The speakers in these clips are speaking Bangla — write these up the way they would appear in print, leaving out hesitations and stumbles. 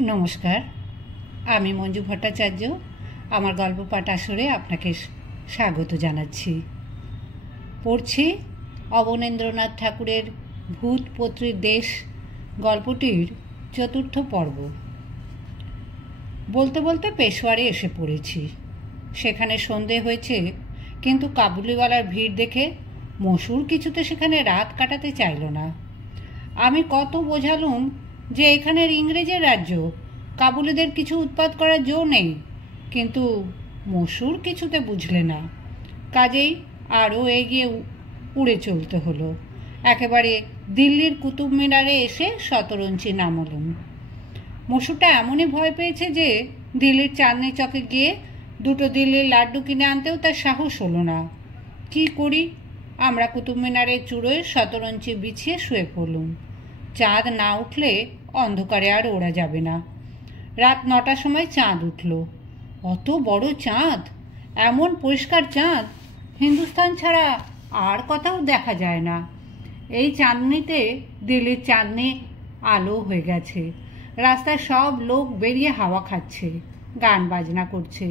নমস্কার, আমি মঞ্জু ভট্টাচার্য। আমার গল্প পাঠ আসরে আপনাকে স্বাগত জানাচ্ছি। পড়ছি অবনীন্দ্রনাথ ঠাকুরের ভূতপত্রীর দেশ গল্পটির ৪র্থ পর্ব। বলতে বলতে পেশোয়ারে এসে পড়েছি। সেখানে সন্ধে হয়েছে, কিন্তু কাবুলিওয়ালার ভিড় দেখে মসুর কিছুতে সেখানে রাত কাটাতে চাইল না। আমি কত বোঝালুম যে এখানের ইংরেজের রাজ্য, কাবুলিদের কিছু উৎপাত করার জো নেই, কিন্তু মসুর কিছুতে বুঝলে না। কাজেই আরও এগিয়ে উড়ে চলতে হলো। একেবারে দিল্লির কুতুব মিনারে এসে শতরঞ্চি নামলুম। মসুরটা এমনই ভয় পেয়েছে যে দিল্লির চাঁদনি চকে গিয়ে 2টো দিল্লির লাড্ডু কিনে আনতেও তার সাহস হলো না। কি করি? আমরা কুতুব মিনারের চূড়োয় শতরঞ্চি বিছিয়ে শুয়ে পড়লুম। চাঁদ না উঠলে অন্ধকারে আর ওড়া যাবে না। রাত 9টার সময় চাঁদ উঠল। অত বড় চাঁদ, এমন পরিষ্কার চাঁদ হিন্দুস্তান ছাড়া আর কোথাও দেখা যায় না। এই চাঁদনিতে দিল্লির চাঁদনি আলো হয়ে গেছে। রাস্তায় সব লোক বেরিয়ে হাওয়া খাচ্ছে, গান বাজনা করছে।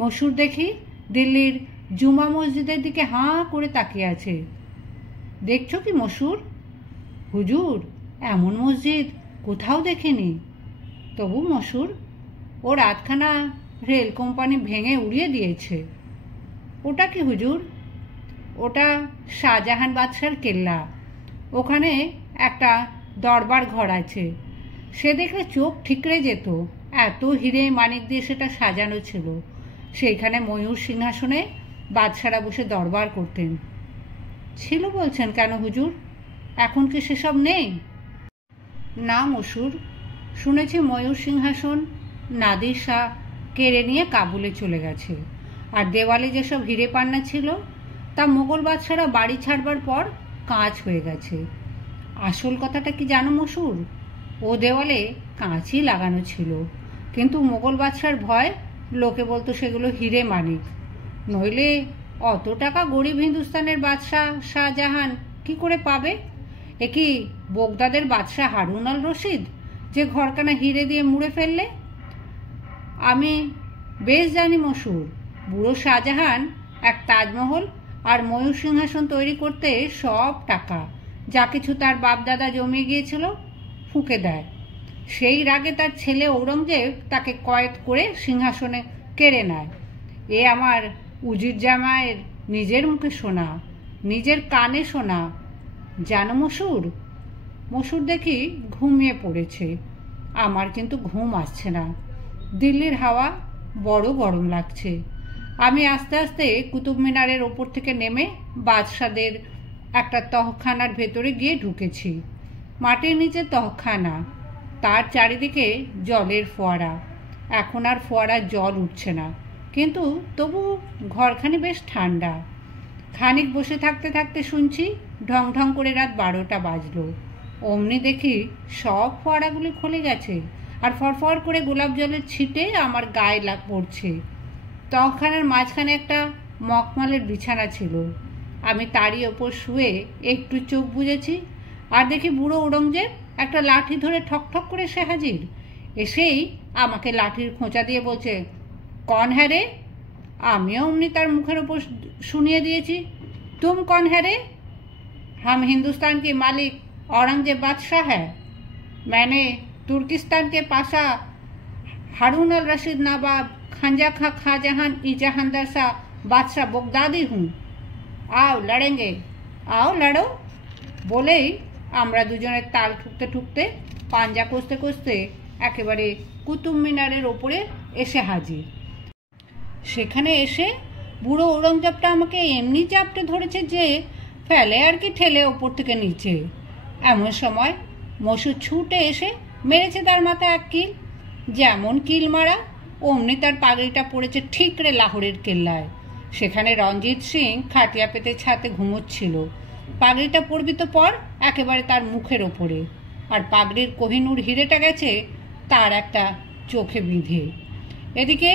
মসুর দেখি দিল্লির জুমা মসজিদের দিকে হাঁ করে তাকিয়ে আছে। দেখছো কি মসুর? হুজুর, এমন মসজিদ কোথাও দেখিনি। তবু মসুর, ও রাতখানা রেল কোম্পানি ভেঙে উড়িয়ে দিয়েছে। ওটা কি হুজুর? ওটা শাহজাহান বাদশার কেল্লা। ওখানে একটা দরবার ঘর আছে। সে দেখলে চোখ ঠিকরে যেত, এত হিরে মানিক দিয়ে সেটা সাজানো ছিল। সেইখানে ময়ূর সিংহাসনে বাদশারা বসে দরবার করতেন। ছিল বলছেন কেন হুজুর? এখন কি সেসব নেই? না মসুর, শুনেছি ময়ূর সিংহাসন নাদির শাহ কেড়ে নিয়ে কাবুলে চলে গেছে। আর দেওয়ালে যেসব হিরে পান্না ছিল তা মোগল বাদশারা বাড়ি ছাড়বার পর কাঁচ হয়ে গেছে। আসল কথাটা কি জানো মসুর? ও দেওয়ালে কাঁচই লাগানো ছিল, কিন্তু মোগল বাদশার ভয় লোকে বলতো সেগুলো হিরে মানিক। নইলে অত টাকা গরিব হিন্দুস্তানের বাদশাহ শাহজাহান কি করে পাবে? এ কি বোগদাদের বাদশাহ হারুন আল রশিদ যে ঘরখানা হিরে দিয়ে মুড়ে ফেললে? আমি বেশ জানি মসুর, বুড়ো শাহজাহান এক তাজমহল আর ময়ূর সিংহাসন তৈরি করতে সব টাকা যা কিছু তার বাপদাদা জমিয়ে গিয়েছিল ফুঁকে দেয়। সেই রাগে তার ছেলে ঔরঙ্গজেব তাকে কয়েদ করে সিংহাসনে কেড়ে নেয়। এ আমার উজির জামাইয়ের নিজের মুখে শোনা, নিজের কানে শোনা। জানো মসুর? মসুর দেখি ঘুমিয়ে পড়েছে। আমার কিন্তু ঘুম আসছে না। দিল্লির হাওয়া বড় গরম লাগছে। আমি আস্তে আস্তে কুতুব মিনারের ওপর থেকে নেমে বাদশাদের একটা তহখানার ভেতরে গিয়ে ঢুকেছি। মাটির নিচে তহখানা, তার চারিদিকে জলের ফোয়ারা। এখন আর ফোয়ারার জল উঠছে না, কিন্তু তবু ঘরখানি বেশ ঠান্ডা। খানিক বসে থাকতে থাকতে শুনছি ঢং ঢং করে রাত 12টা বাজলো। অমনি দেখি সব ফোয়ারাগুলি খুলে গেছে আর ফরফর করে গোলাপ জলের ছিটে আমার গায়ে পড়ছে। তখখানার মাঝখানে একটা মখমলের বিছানা ছিল। আমি তারই ওপর শুয়ে একটু চোখ বুজেছি, আর দেখি বুড়ো ঔরঙ্গজেব একটা লাঠি ধরে ঠক ঠক করে সে হাজির। এসেই আমাকে লাঠির খোঁচা দিয়ে বলছে, কন হ্যাঁ রে? আমিও অমনি তার মুখের ওপর শুনিয়ে দিয়েছি, তুম কন হ্যাঁ রে? हम हिंदुस्तान के मालिक औरंगजेब बादशाह है। मैंने तुर्किस्तान के पासा हारून अल रशीद नवाब खंजा खा खाजहान ई जहांदार सा बादशाह बगदादी हूँ। आओ लड़ेंगे, आओ लड़ो। বলেই আমরা দুজনের তাল ঠুকতে ঠুকতে পাঞ্জা কষতে কষতে একেবারে কুতুব মিনারের ওপরে এসে হাজির। সেখানে এসে বুড়ো ঔরঙ্গজেবটা আমাকে এমনি চাপটে ধরেছে যে ফেলে আর কি ঠেলে ওপর থেকে নিচে। এমন সময় মসুর ছুটে এসে মেরেছে তার মাথায় এক কিল। যেমন কিল মারা অমনি তার পাগড়িটা পড়েছে ঠিকরে লাহোরের কেল্লায়। সেখানে রঞ্জিত সিং খাটিয়া পেতে ছাতে ঘুমোচ্ছিল। পাগড়িটা পড়বি তো পর একেবারে তার মুখের ওপরে, আর পাগড়ির কোহিনূর হিরেটা গেছে তার একটা চোখে বিঁধে। এদিকে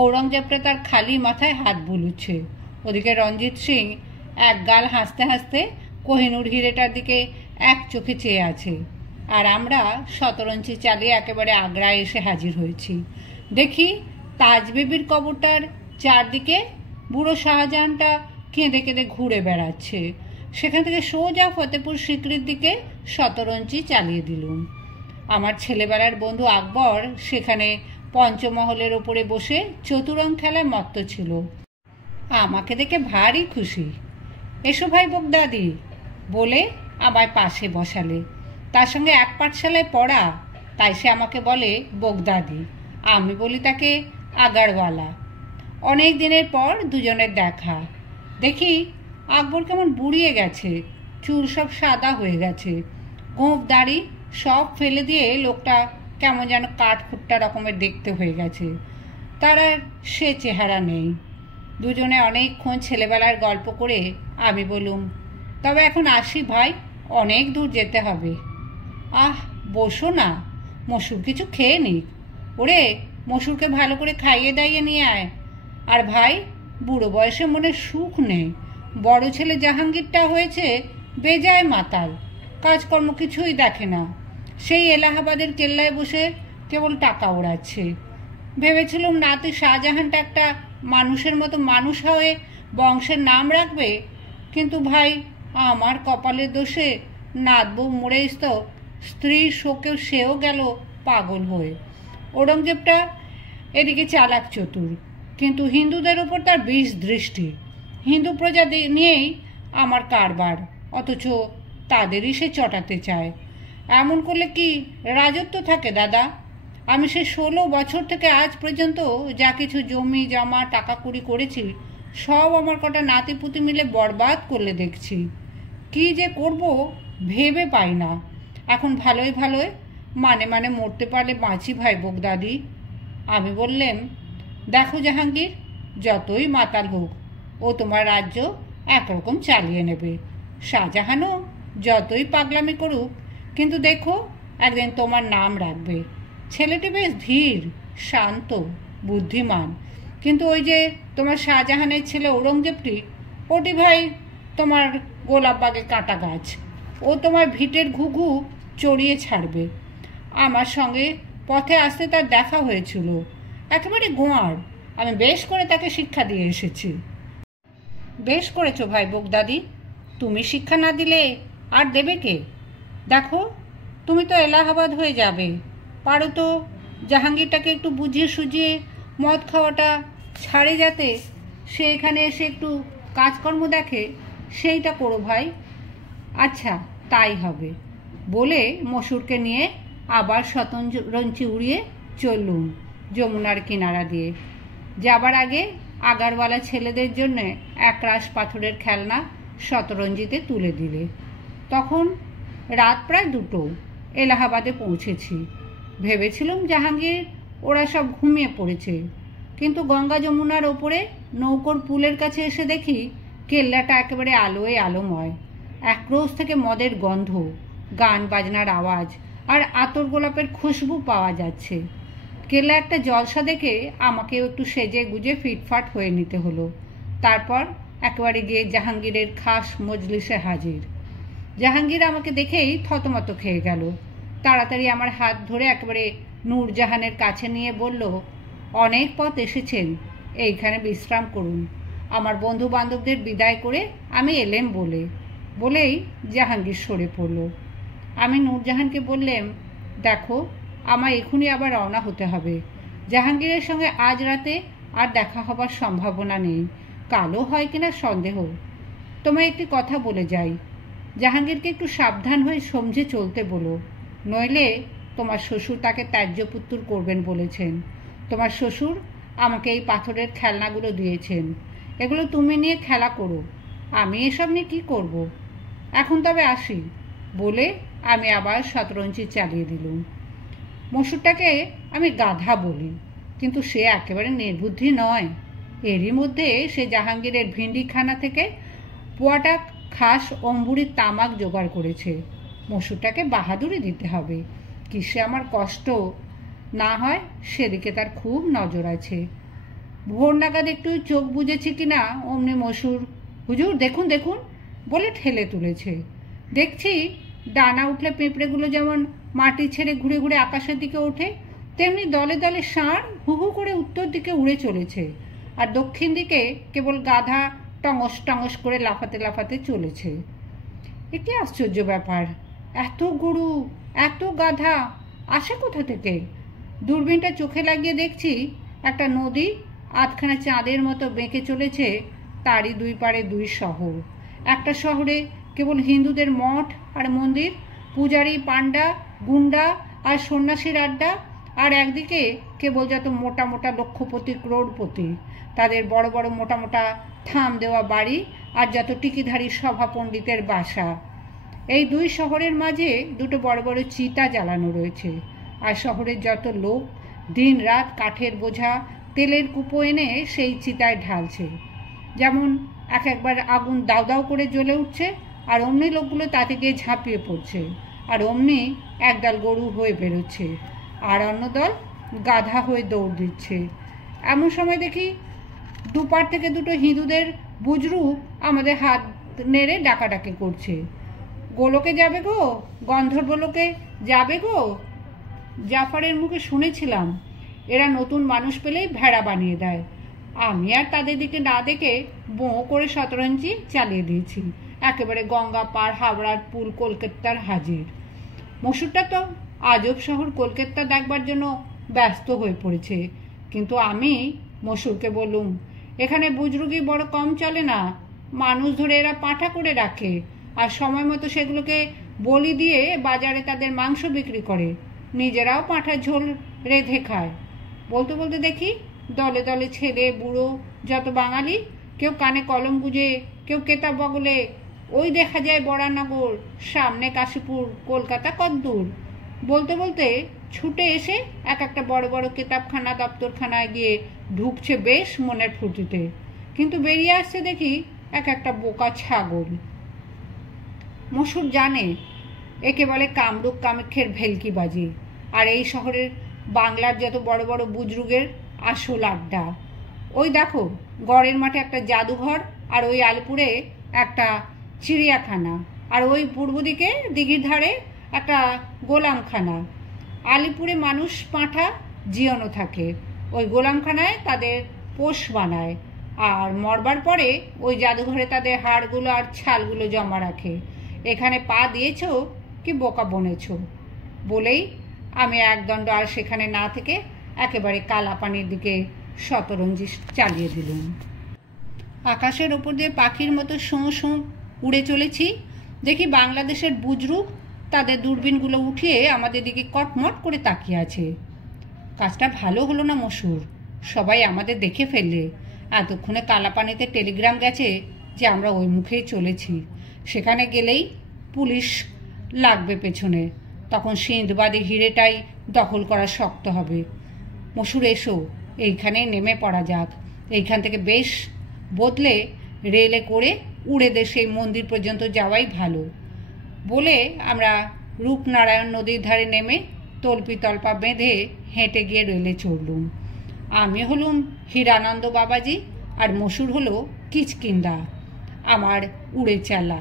ঔরঙ্গজেবটা তার খালি মাথায় হাত বুলুচ্ছে, ওদিকে রঞ্জিত সিং এক গাল হাসতে হাসতে কোহিনূর হিরেটার দিকে এক চোখে চেয়ে আছে। আর আমরা শতরঞ্চি চালিয়ে একেবারে আগ্রায় এসে হাজির হয়েছি। দেখি তাজ বিবির কবরটার চারদিকে বুড়ো শাহজাহানটা কেঁদে কেঁদে ঘুরে বেড়াচ্ছে। সেখান থেকে সোজা ফতেপুর সিকরির দিকে শতরঞ্চি চালিয়ে দিলুম। আমার ছেলেবেলার বন্ধু আকবর সেখানে পঞ্চমহলের ওপরে বসে চতুরঙ্গ খেলায় মত্ত ছিল। আমাকে দেখে ভারী খুশি। এসো ভাই বগদাদি বলে আমায় পাশে বসালে। তার সঙ্গে এক পাঠশালায় পড়া, তাই সে আমাকে বলে বগদাদি, আমি বলি তাকে আগারওয়ালা। অনেক দিনের পর দুজনের দেখা। দেখি আকবর কেমন বুড়িয়ে গেছে, চুল সব সাদা হয়ে গেছে, গোঁফ দাড়ি সব ফেলে দিয়ে লোকটা কেমন যেন কাঠখুট্টা রকমের দেখতে হয়ে গেছে। তার আর সে চেহারা নেই। দুজনে অনেকক্ষণ ছেলেবেলার গল্প করে আমি বলুম, তবে এখন আসি ভাই, অনেক দূর যেতে হবে। আহ বসো না, মসুর কিছু খেয়ে নিক। ওরে মসুরকে ভালো করে খাইয়ে দাইয়ে নিয়ে আয়। আর ভাই, বুড়ো বয়সে মনে সুখ নেই। বড় ছেলে জাহাঙ্গীরটা হয়েছে বেজায় মাতাল, কাজকর্ম কিছুই দেখে না। সেই এলাহাবাদের কেল্লায় বসে কেবল টাকা ওড়াচ্ছে। ভেবেছিলাম নাতি শাহজাহানটা একটা মানুষের মতো মানুষ হয়ে বংশের নাম রাখবে, কিন্তু ভাই আমার কপালের দোষে নাত বউ মরেই তো স্ত্রীর শোকেও সেও গেল পাগল হয়ে। ঔরঙ্গজেবটা এদিকে চালাক চতুর, কিন্তু হিন্দুদের ওপর তার বিষ দৃষ্টি। হিন্দু প্রজা নিয়েই আমার কারবার, অথচ তাদেরই সে চটাতে চায়। এমন করলে কি রাজত্ব থাকে দাদা? আমি সে 16 বছর থেকে আজ পর্যন্ত যা কিছু জমি জমা টাকা কুড়ি করেছি সব আমার কটা নাতিপুতি মিলে বরবাদ করলে দেখছি। কি যে করব ভেবে পাই না। এখন ভালোই ভালোই মানে মানে মরতে পারলে বাঁচি ভাই বগদাদি। আমি বললাম, দেখো জাহাঙ্গীর, যতই মাতাল হোক ও তোমার রাজ্য একরকম চালিয়ে নেবে। শাহজাহানও যতই পাগলামি করুক, কিন্তু দেখো একদিন তোমার নাম রাখবে। ছেলেটি বেশ ধীর, শান্ত, বুদ্ধিমান, কিন্তু ওই যে তোমার শাহজাহানের ছেলে ঔরঙ্গজেবটি, ওটি ভাই তোমার গোলাপবাগে কাঁটা গাছ। ও তোমার ভিটের ঘুঘু চড়িয়ে ছাড়বে। আমার সঙ্গে পথে আসতে তার দেখা হয়েছিল, একেবারে গোয়ার। আমি বেশ করে তাকে শিক্ষা দিয়ে এসেছি। বেশ করেছো ভাই বগদাদি, তুমি শিক্ষা না দিলে আর দেবে কে? দেখো তুমি তো এলাহাবাদ হয়ে যাবে, পারো তো জাহাঙ্গীরটাকে একটু বুঝিয়ে সুঝিয়ে মদ খাওয়াটা ছাড়ে, যাতে সে এখানে এসে একটু কাজকর্ম দেখে, সেইটা করো ভাই। আচ্ছা তাই হবে বলে মসুরকে নিয়ে আবার শতরঞ্চি উড়িয়ে চললুম যমুনার কিনারা দিয়ে। যাবার আগে আগারওয়ালা ছেলেদের জন্য একরাশ পাথরের খেলনা শতরঞ্জিতে তুলে দিলে। তখন রাত প্রায় 2টো। এলাহাবাদে পৌঁছেছি। ভেবেছিলাম জাহাঙ্গীর ওরা সব ঘুমিয়ে পড়েছে, কিন্তু গঙ্গা যমুনার ওপরে নৌকোর পুলের কাছে এসে দেখি কেল্লাটা একেবারে আলোয় আলোময়। একরোজ থেকে মদের গন্ধ, গান বাজনার আওয়াজ আর আতর গোলাপের খুশবু পাওয়া যাচ্ছে। কেল্লা একটা জলসা দেখে আমাকেও একটু সেজে গুজে ফিটফাট হয়ে নিতে হলো। তারপর একেবারে গিয়ে জাহাঙ্গীরের খাস মজলিসে হাজির। জাহাঙ্গীর আমাকে দেখেই থতমত খেয়ে গেল। তাড়াতাড়ি আমার হাত ধরে একেবারে নূরজাহানের কাছে নিয়ে বলল, অনেক পথ এসেছেন, এইখানে বিশ্রাম করুন। আমার বন্ধু বান্ধবদের বিদায় করে আমি এলেম বলেই জাহাঙ্গীর সরে পড়ল। আমি নূরজাহানকে বললাম, দেখো আমায় এখনই আবার রওনা হতে হবে। জাহাঙ্গীরের সঙ্গে আজ রাতে আর দেখা হবার সম্ভাবনা নেই, কালও হয় কিনা সন্দেহ। তোমায় একটি কথা বলে যাই, জাহাঙ্গীরকে একটু সাবধান হয়ে সমঝে চলতে বলো, নইলে তোমার শ্বশুর তাকে ত্যায্যপুত্র করবেন বলেছেন। তোমার শ্বশুর আমাকে এই পাথরের খেলনাগুলো দিয়েছেন, এগুলো তুমি নিয়ে খেলা করো, আমি এসব নিয়ে কী করব। এখন তবে আসি বলে আমি আবার শতরঞ্চি চালিয়ে দিলুম। মসুরটাকে আমি গাধা বলি, কিন্তু সে একেবারে নির্বুদ্ধি নয়। এরই মধ্যে সে জাহাঙ্গীরের ভিন্ডিখানা থেকে পোয়াটা খাস অম্বুরির তামাক জোগাড় করেছে। মসুরটাকে বাহাদুরি দিতে হবে, কিসে আমার কষ্ট না হয় সেদিকে তার খুব নজর আছে। ভোর নাগাদ একটু চোখ বুঝেছি কিনা অমনি মসুর, হুজুর দেখুন দেখুন বলে ঠেলে তুলেছে। দেখছি ডানা উঠলে পিঁপড়েগুলো যেমন মাটি ছেড়ে ঘুরে ঘুরে আকাশের দিকে ওঠে, তেমনি দলে দলে ষাঁড় হু হু করে উত্তর দিকে উড়ে চলেছে, আর দক্ষিণ দিকে কেবল গাধা টঙস টঙস করে লাফাতে লাফাতে চলেছে। এটি আশ্চর্য ব্যাপার, এত গরু, এত গাধা আসে কোথা থেকে? দূরবীনটা চোখে লাগিয়ে দেখছি একটা নদী আধখানা চাঁদের মতো বেঁকে চলেছে, তারই দুই পারে দুই শহর। একটা শহরে কেবল হিন্দুদের মঠ আর মন্দির, পূজারি, পাণ্ডা, গুন্ডা আর সন্ন্যাসীর আড্ডা, আর একদিকে কেবল যত মোটা মোটা লক্ষপতি ক্রোড়পতি, তাদের বড় বড় মোটা মোটা থাম দেওয়া বাড়ি আর যত টিকিধারী সভা পণ্ডিতের বাসা। এই দুই শহরের মাঝে দুটো বড় বড় চিতা জ্বালানো রয়েছে, আর শহরের যত লোক দিন রাত কাঠের বোঝা তেলের কুপো এনে সেই চিতায় ঢালছে। যেমন একবার আগুন দাউ দাউ করে জ্বলে উঠছে, আর অমনি লোকগুলো তাতে গিয়ে ঝাঁপিয়ে পড়ছে, আর অমনি একদল গরু হয়ে বেরোচ্ছে, আর অন্য দল গাধা হয়ে দৌড় দিচ্ছে। এমন সময় দেখি দুপার থেকে দুটো হিঁদুদের বুজরু আমাদের হাত নেড়ে ডাকাডাকি করছে, গোলকে যাবে গো, গন্ধর্বলোকে যাবে গো। জাফারের মুখে শুনেছিলাম এরা নতুন মানুষ পেলেই ভেড়া বানিয়ে দেয়। আমি আর তাদের দিকে না দেখে বোঁ করে শতরঞ্জি চালিয়ে দিয়েছি, একেবারে গঙ্গা পার হাওড়ার পুল কলকাতার হাজির। মসুরটা তো আজব শহর কলকাতা দেখবার জন্য ব্যস্ত হয়ে পড়েছে, কিন্তু আমি মসুরকে বললুম, এখানে বুজরুগি বড় কম চলে না, মানুষ ধরে এরা পাঁঠা করে রাখে, আর সময় মতো সেগুলোকে বলি দিয়ে বাজারে তাদের মাংস বিক্রি করে, নিজেরাও পাঁঠার ঝোল রেঁধে খায়। বলতে বলতে দেখি দলে দলে ছেলে বুড়ো যত বাঙালি, কেউ কানে কলম গুঁজে, কেউ কেতাব বগলে, ওই দেখা যায় বরানগর, সামনে কাশীপুর, কলকাতা কদ্দূর। বলতে বলতে ছুটে এসে এক একটা বড় বড় কেতাবখানা দপ্তরখানায় গিয়ে ঢুকছে বেশ মনের ফুর্তিতে, কিন্তু বেরিয়ে আসছে দেখি এক একটা বোকা ছাগল। মসুর জানে একে বলে কামরূপ কামাখ্যার ভেলকিবাজি, আর এই শহরের বাংলার যত বড় বড় বুজরুগের আসল আড্ডা। ওই দেখো গড়ের মাঠে একটা জাদুঘর, আর ওই আলিপুরে একটা চিড়িয়াখানা, আর ওই পূর্ব দিকে দিঘির ধারে একটা গোলামখানা। আলিপুরে মানুষ পাঁঠা জিয়ানো থাকে, ওই গোলামখানায় তাদের পোষ বানায়, আর মরবার পরে ওই জাদুঘরে তাদের হাড়গুলো আর ছালগুলো জমা রাখে। এখানে পা দিয়েছ কি বোকা বনেছ? বলেই আমি একদণ্ড আর সেখানে না থেকে একেবারে কালাপানির দিকে শতরঞ্জি চালিয়ে দিলুম। আকাশের ওপর দিয়ে পাখির মতো শোঁ শোঁ উড়ে চলেছি, দেখি বাংলাদেশের বুজরু তাদের দূরবীনগুলো উঠিয়ে আমাদের দিকে কটমট করে তাকিয়ে আছে। কাজটা ভালো হলো না মসুর, সবাই আমাদের দেখে ফেললে। এতক্ষণে কালাপানিতে টেলিগ্রাম গেছে যে আমরা ওই মুখেই চলেছি, সেখানে গেলেই পুলিশ লাগবে পেছনে, তখন সিন্ধবাদী হিরেটাই দখল করা শক্ত হবে। মসুর এসো, এইখানে নেমে পড়া যাক, এইখান থেকে বেশ বদলে রেলে করে উড়ে সেই মন্দির পর্যন্ত যাওয়াই ভালো। বলে আমরা রূপনারায়ণ নদীর ধারে নেমে তল্পি তল্পা বেঁধে হেঁটে গিয়ে রেলে চড়লুম। আমি হলুম হীরানন্দ বাবাজি, আর মসুর হলো কিচকিন্দা, আমার উড়ে চালা।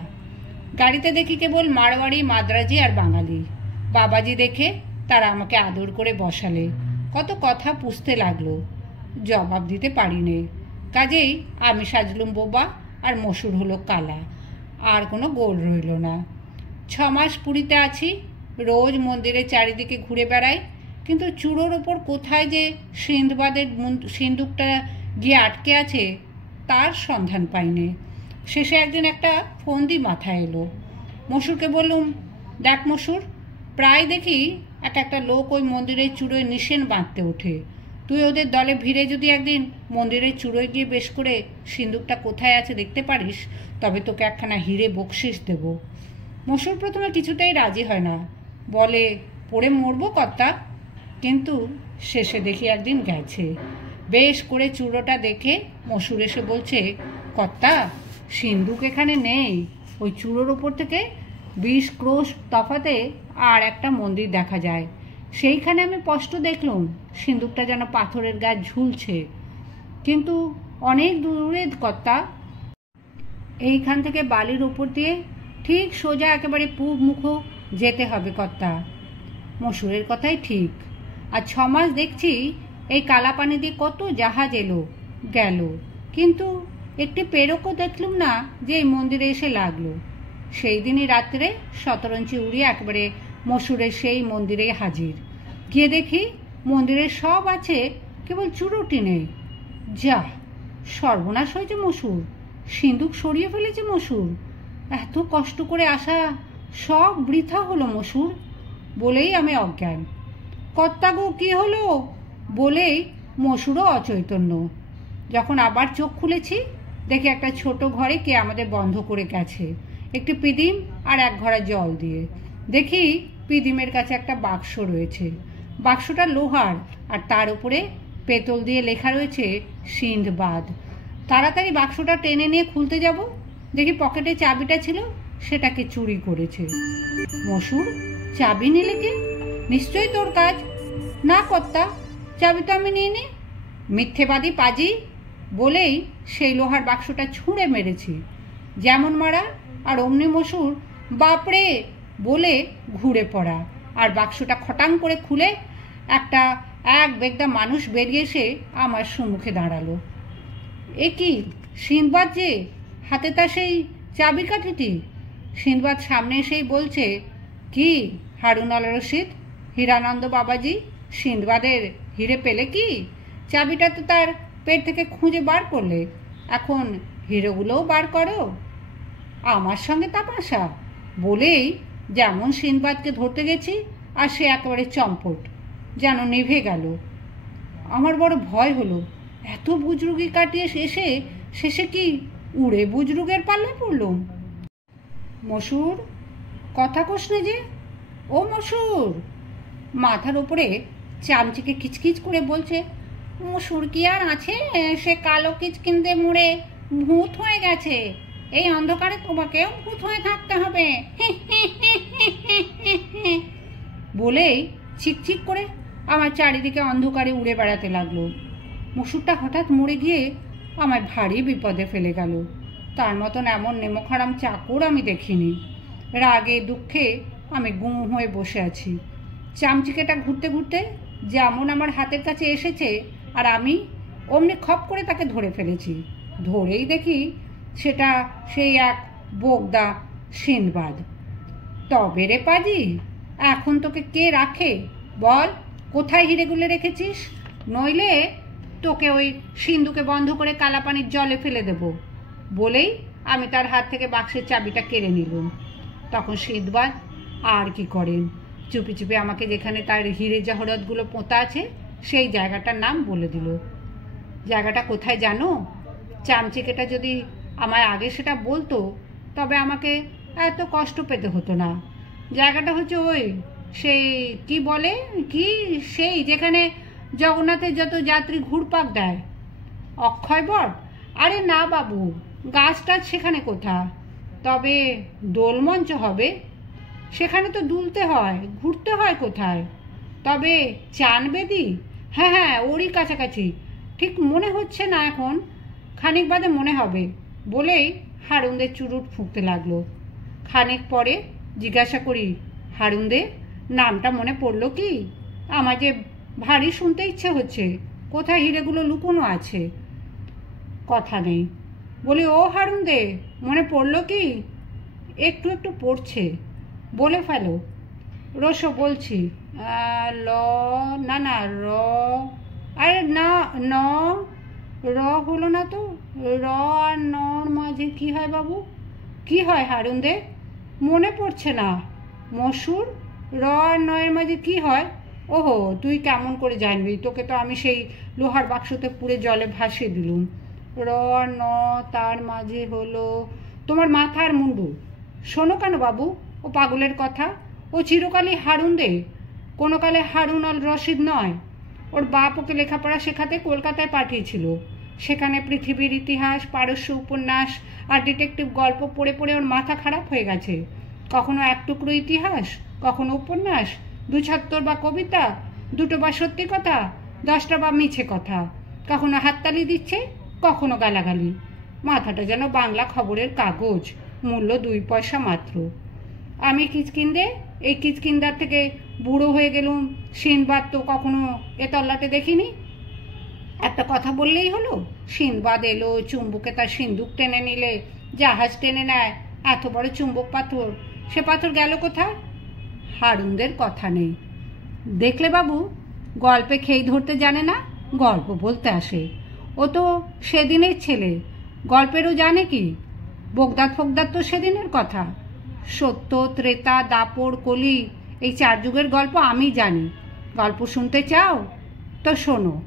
গাড়িতে দেখি কেবল মারওয়াড়ি, মাদ্রাজি আর বাঙালি। বাবাজি দেখে তারা আমাকে আদর করে বসালে, কত কথা পুষতে লাগলো, জবাব দিতে পারিনি। কাজেই আমি সাজলুম বোবা, আর মসুর হলো কালা, আর কোনো গোল রইল না। 6 মাস পুরীতে আছি, রোজ মন্দিরের চারিদিকে ঘুরে বেড়াই, কিন্তু চূড়োর ওপর কোথায় যে সিন্ধবাদের সিন্দুকটা গিয়ে আটকে আছে তার সন্ধান পাইনি। শেষে একদিন একটা ফন্দি মাথায় এলো। মসুরকে বললুম, দেখ মসুর, প্রায় দেখি একটা লোক ওই মন্দিরের চূড়োয় নিশেন বাঁধতে ওঠে, তুই ওদের দলে ভিড়ে যদি একদিন মন্দিরের চূড়োয় গিয়ে বেশ করে সিন্দুকটা কোথায় আছে দেখতে পারিস, তবে তোকে একখানা হিরে বকশিস দেব। মসুর প্রথমে কিছুতেই রাজি হয় না, বলে পড়ে মরবো কর্তা, কিন্তু শেষে দেখি একদিন গেছে। বেশ করে চূড়োটা দেখে মসুর এসে বলছে, কর্তা সিন্দুক এখানে নেই, ওই চূড়োর ওপর থেকে 20 ক্রোশ তফাতে আর একটা মন্দির দেখা যায়, সেইখানে আমি স্পষ্ট দেখলুম সিন্দুকটা যেন পাথরের গায়ে ঝুলছে, কিন্তু অনেক দূরে কর্তা। এইখান থেকে বালির ওপর দিয়ে ঠিক সোজা একেবারে পূব মুখ যেতে হবে কর্তা। মসুরের কথাই ঠিক। আর 6 মাস দেখছি এই কালাপানি দিয়ে কত জাহাজ এলো গেল, কিন্তু একটি পেরকও দেখলুম না যে এই মন্দিরে এসে লাগলো। সেই দিনই রাত্রে 17 উড়িয়ে একেবারে মসুরের সেই মন্দিরে হাজির। গিয়ে দেখি মন্দিরে সব আছে, কেবল চুরুটি নেই। যা সর্বনাশ হয়েছে মসুর, সিন্দুক সরিয়ে ফেলেছে মসুর। এত কষ্ট করে আসা সব বৃথা হলো মসুর বলেই আমি অজ্ঞান। কর্তা গো কী হলো বলেই মসুরও অচৈতন্য। যখন আবার চোখ খুলেছি দেখি একটা ছোট ঘরে কে আমাদের বন্ধ করে গেছে, একটি পিদিম আর 1 ঘড়া জল দিয়ে। দেখি পিদিমের কাছে একটা বাক্স রয়েছে। বাক্সটা লোহার আর তার উপরে পেতল দিয়ে লেখা রয়েছে সিন্ধবাদ। তাড়াতাড়ি বাক্সটা টেনে নিয়ে খুলতে যাব, দেখি পকেটে চাবিটা ছিল, সেটাকে চুরি করেছে। মসুর, চাবি নিলে কে? নিশ্চয়ই তোর কাজ। না কর্তা, চাবি তো আমি নিইনি। মিথ্যেবাদী পাজি বলেই সেই লোহার বাক্সটা ছুঁড়ে মেরেছি। যেমন মারা আর অমনি মসুর বাপরে বলে ঘুরে পড়া, আর বাক্সটা খটাং করে খুলে এক বেগদা মানুষ বেরিয়ে এসে আমার সম্মুখে দাঁড়ালো। এ কি সিন্ধবাদ যে, হাতে তা সেই চাবিকাঠিটি। সিন্ধবাদ সামনে এসেই বলছে, কি হারুন আল রশিদ, হীরানন্দ বাবাজি সিন্ধবাদের হিরে পেলে কি? চাবিটা তো তার পেট থেকে খুঁজে বার করলে, এখন হিরোগুলোও বার করো। আমার সঙ্গে তামাশা বলেই যেমন সিন্ধবাদকে ধরতে গেছি আর সে একেবারে চম্পট, যেন নিভে গেল। আমার বড় ভয় হলো। এত বুজরুগি কাটিয়ে শেষে কি উড়ে বুজরুগের পাল্লায় পড়লুম। মসুর, কথা কোস না যে। ও মসুর, মাথার ওপরে চামচিকে কিচকিচ করে বলছে, মসুর কি আর আছে? সে কালো কিচকিন্দে মুড়ে ভূত হয়ে গেছে। এই অন্ধকারে তোমাকেও ভূত হয়ে থাকতে হবে বলেই চিকচিক করে আমার চারিদিকে অন্ধকারে উড়ে বেড়াতে লাগলো। মসুরটা হঠাৎ মরে গিয়ে আমায় ভারী বিপদে ফেলে গেল। তার মতন এমন নেমখারাম চাকর আমি দেখিনি। রাগে দুঃখে আমি গুম হয়ে বসে আছি। চামচিকেটা ঘুরতে ঘুরতে যেমন আমার হাতের কাছে এসেছে আর আমি অমনি খপ করে তাকে ধরে ফেলেছি। ধরেই দেখি সেটা সেই এক বোগদা সিন্ধবাদ। তবে রে পাজি, এখন তোকে কে রাখে বল? কোথায় হিরেগুলো রেখেছিস? নইলে তোকে ওই সিন্ধুকে বন্ধ করে কালাপানির জলে ফেলে দেব বলেই আমি তার হাত থেকে বাক্সের চাবিটা কেড়ে নিলুম। তখন সিন্ধবাদ আর কি করেন, চুপি চুপি আমাকে যেখানে তার হিরে জহরতগুলো পোঁতা আছে সেই জায়গাটার নাম বলে দিল। জায়গাটা কোথায় জানো? চামচিকেটা যদি আমায় আগে সেটা বলতো তবে আমাকে এত কষ্ট পেতে হতো না। জায়গাটা হচ্ছে ওই সেই কি বলে কি, সেই যেখানে জগন্নাথের যত যাত্রী ঘুরপাক দেয়, অক্ষয়বট। আরে না বাবু, গাছটা সেখানে কোথা? তবে দোলমঞ্চ হবে, সেখানে তো দুলতে হয়, ঘুরতে হয় কোথায়? তবে চানবেদি, হ্যাঁ হ্যাঁ ওরই কাছাকাছি, ঠিক মনে হচ্ছে না এখন, খানিক বাদে মনে হবে বলেই হারুনদের চুরুট ফুঁকতে লাগলো। খানিক পরে জিজ্ঞাসা করি, হারুনদে নামটা মনে পড়লো কি? আমার যে ভারী শুনতে ইচ্ছে হচ্ছে, কোথায় হিরেগুলো লুকোনো আছে। কথা নেই। বলি, ও হারুনদে মনে পড়লো কি? একটু একটু পড়ছে, বলে ফেলো। রসো বলছি, ল না না র, আরে না ন, র হলো না তো। র আর নর মাঝে কি হয় বাবু? কি হয় হারুনদে? মনে পড়ছে না। মসুর, র আর নয়ের মাঝে কি হয়? ওহো, তুই কেমন করে জানবি? তোকে তো আমি সেই লোহার বাক্সতে পুড়ে জলে ভাসিয়ে দিলুম। র আর ন তার মাঝে হলো তোমার মাথার মুন্ডু। শোনো কেন বাবু ও পাগলের কথা? ও চিরকালই হারুনদে, কোনো কালে হারুন আল রশিদ নয়। ওর বাপ ওকে লেখাপড়া শেখাতে কলকাতায় পাঠিয়েছিল। সেখানে পৃথিবীর ইতিহাস, পারস্য উপন্যাস আর ডিটেকটিভ গল্প পড়ে পড়ে ওর মাথা খারাপ হয়ে গেছে। কখনো এক টুকরো ইতিহাস, কখনো উপন্যাস, 2-76 বা কবিতা, 2টো বা সত্যি কথা, 10টা বা মিছে কথা। কখনো হাততালি দিচ্ছে, কখনো গালাগালি। মাথাটা যেন বাংলা খবরের কাগজ, মূল্য 2 পয়সা মাত্র। আমি কিচকিন্দে এই কিচকিন্দার থেকে বুড়ো হয়ে গেলুম, সিনবাদ তো কখনো এ তল্লাটে দেখিনি। একটা কথা বললেই হলো, সিনবাদ এলো, চুম্বুকে তার সিন্দুক টেনে নিলে জাহাজ টেনে নেয়, এত বড় চুম্বক পাথর, সে পাথর গেল কোথায়? হারুনদের কথা নেই। দেখলে বাবু, গল্পে খেই ধরতে জানে না, গল্প বলতে আসে। ও তো সেদিনের ছেলে, গল্পেরও জানে কি? বোগদাদ ফোগদাদ তো সেদিনের কথা। সত্য, ত্রেতা, দাপর, কলি, এই 4 যুগের গল্প আমি জানি। গল্প শুনতে চাও তো শোনো।